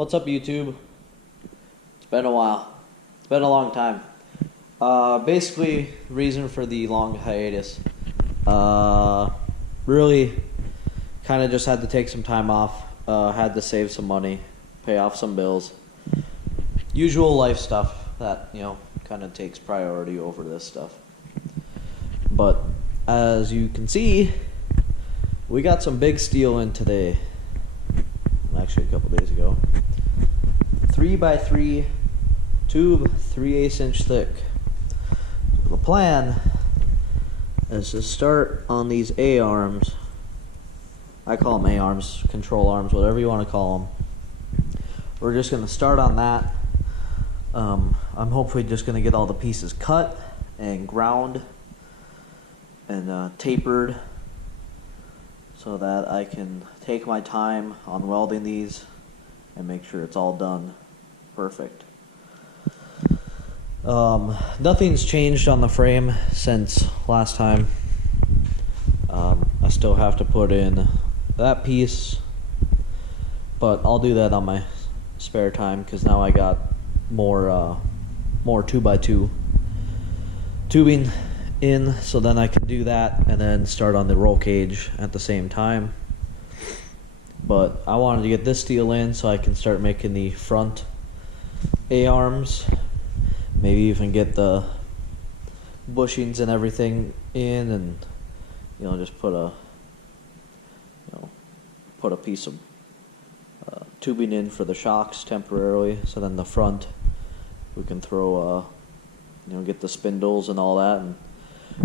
What's up, YouTube? It's been a while. It's been a long time. Basically, reason for the long hiatus. Really kind of just had to take some time off. Had to save some money, pay off some bills. Usual life stuff that, kind of takes priority over this stuff. But as you can see, we got some big steel in today. Actually, a couple days ago. 3x3 tube, 3/8 inch thick. The plan is to start on these A-arms. I call them A-arms, control arms, whatever you want to call them. We're just going to start on that. I'm hopefully just going to get all the pieces cut and ground and tapered so that I can take my time on welding these and make sure it's all done perfect. Nothing's changed on the frame since last time. I still have to put in that piece, but I'll do that on my spare time because now I got more 2x2 tubing in, so then I can do that and then start on the roll cage at the same time. But I wanted to get this steel in so I can start making the front A-arms, maybe even get the bushings and everything in, and just put a piece of tubing in for the shocks temporarily, so then the front we can throw get the spindles and all that, and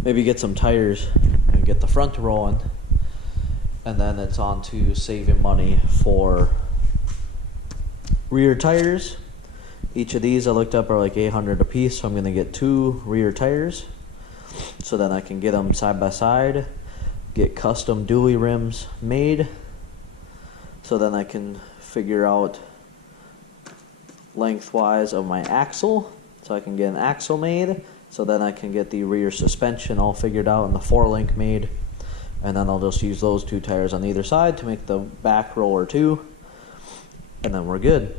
maybe get some tires and get the front rolling. And then it's on to saving money for rear tires. Each of these I looked up are like $800 a piece, so I'm gonna get 2 rear tires so then I can get them side by side, get custom dually rims made, so then I can figure out lengthwise of my axle, so I can get an axle made, so then I can get the rear suspension all figured out and the 4-link made. And then I'll just use those 2 tires on either side to make the back roller 2, and then we're good.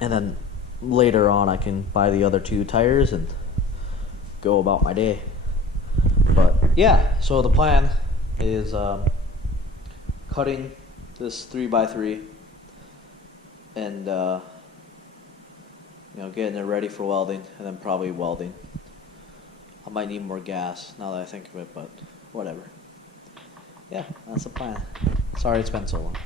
And then later on I can buy the other 2 tires and go about my day. But yeah, so the plan is cutting this 3x3 and getting it ready for welding, and then probably welding. I might need more gas now that I think of it, but whatever. Yeah, that's the plan. Sorry it's been so long.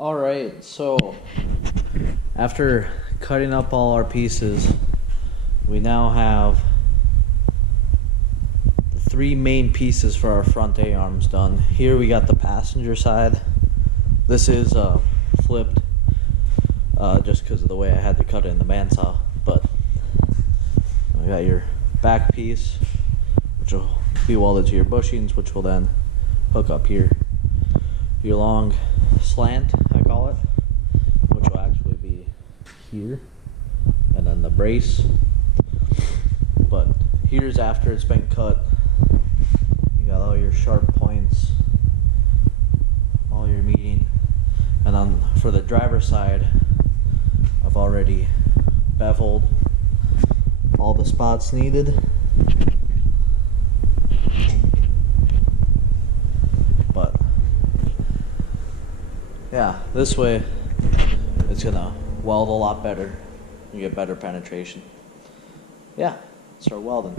Alright, so after cutting up all our pieces, we now have the 3 main pieces for our front A-arms done. Here we got the passenger side. This is flipped just because of the way I had to cut it in the bandsaw, but we got your back piece, which will be welded to your bushings, which will then hook up here. Your long slant, I call it, which will actually be here, and then the brace But here's after it's been cut. You got all your sharp points, all your meeting. And on for the driver's side, I've already beveled all the spots needed. But yeah, this way it's gonna weld a lot better. You get better penetration. Yeah, start welding.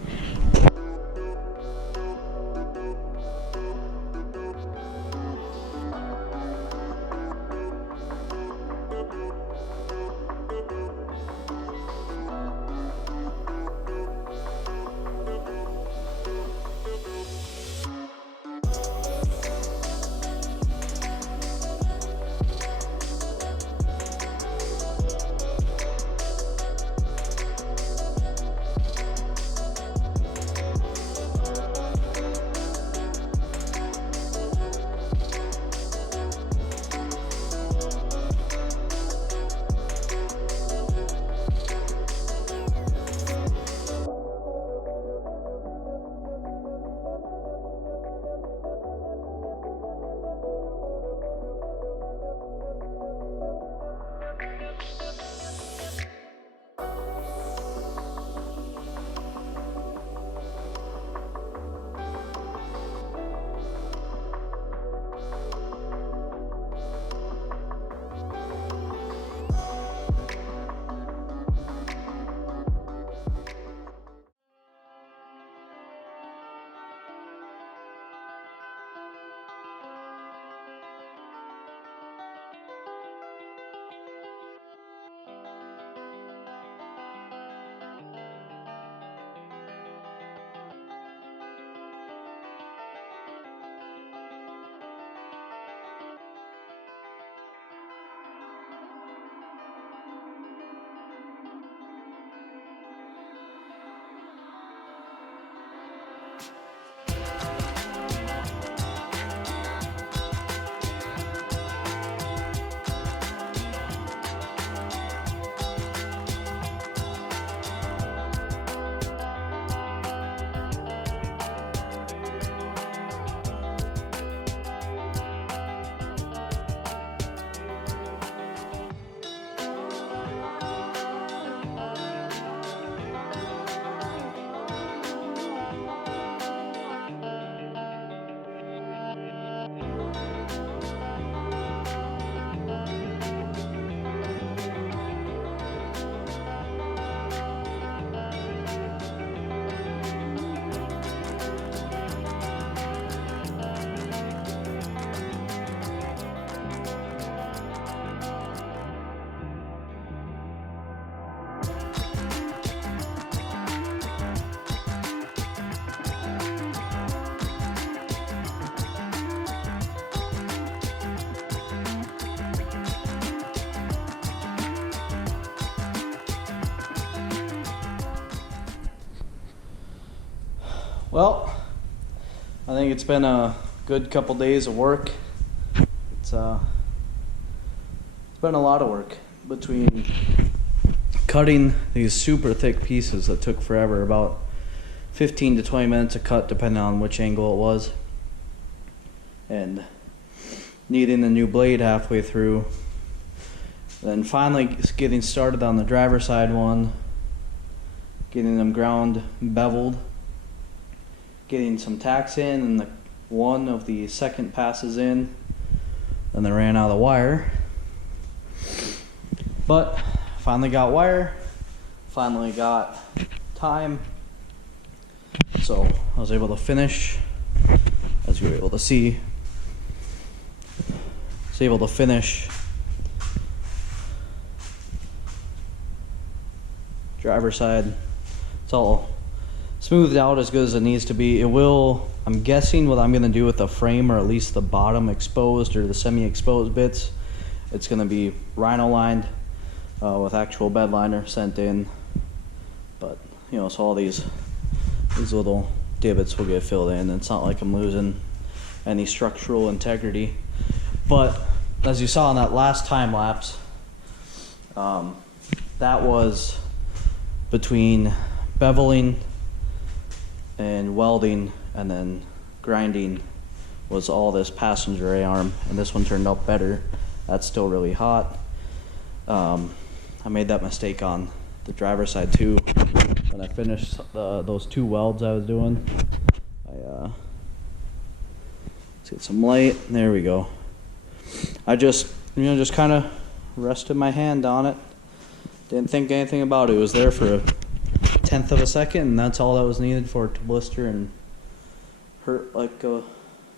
Well, I think it's been a good couple days of work. It's been a lot of work between cutting these super thick pieces that took forever, about 15 to 20 minutes to cut depending on which angle it was, and needing a new blade halfway through, then finally getting started on the driver's side one, getting them ground beveled, getting some tacks in, and one of the second passes in, and they ran out of wire. But finally got wire, finally got time, so I was able to finish, as you were able to see, driver's side. It's all smoothed out as good as it needs to be. It will, I'm guessing what I'm going to do with the frame, or at least the bottom exposed or the semi-exposed bits, it's going to be rhino lined with actual bed liner sent in. But you know, so all these little divots will get filled in. It's not like I'm losing any structural integrity. But as you saw in that last time lapse, that was between beveling and welding and then grinding was all this passenger A-arm, and this one turned out better. That's still really hot. I made that mistake on the driver's side too. When I finished those 2 welds I was doing, let's get some light. There we go. I just kind of rested my hand on it. Didn't think anything about it. It was there for a 1/10 of a second, and that's all that was needed for it to blister and hurt like a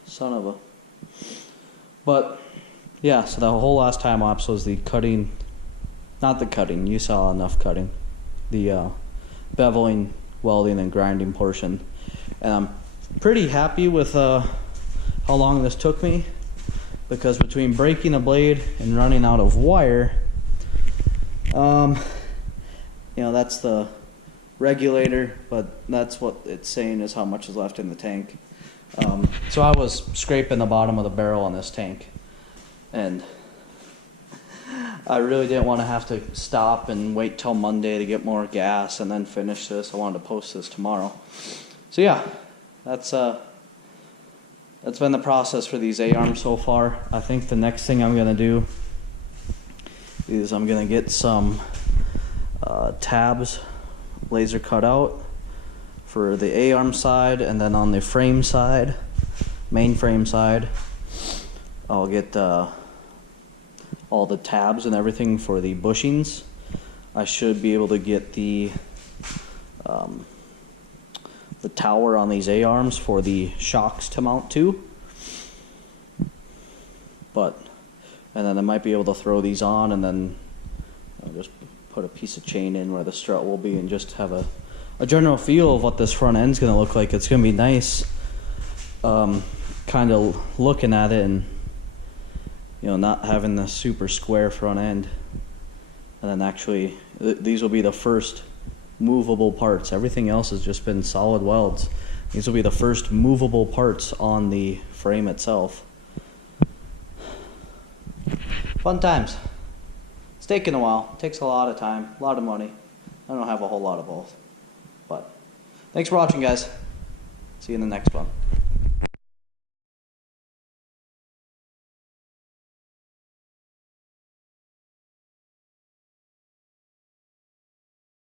son of a. But yeah, so the whole last time lapse was the cutting, not the cutting, you saw enough cutting, the beveling, welding, and grinding portion. And I'm pretty happy with how long this took me, because between breaking a blade and running out of wire, that's the regulator, but that's what it's saying is how much is left in the tank. So I was scraping the bottom of the barrel on this tank, and I really didn't want to have to stop and wait till Monday to get more gas and then finish this. I wanted to post this tomorrow. So yeah, that's been the process for these A-arms so far. I think the next thing I'm gonna do is I'm gonna get some tabs laser cut out for the A-arm side, and then on the frame side, main frame side, I'll get all the tabs and everything for the bushings. I should be able to get the tower on these A-arms for the shocks to mount to. And then I might be able to throw these on, and then I'll just put a piece of chain in where the strut will be, and just have a general feel of what this front end's gonna look like. It's gonna be nice, kind of looking at it and not having the super square front end. And then actually these will be the first movable parts. Everything else has just been solid welds. These will be the first movable parts on the frame itself. Fun times. It's taken a while. It takes a lot of time, a lot of money. I don't have a whole lot of both. But thanks for watching, guys. See you in the next one.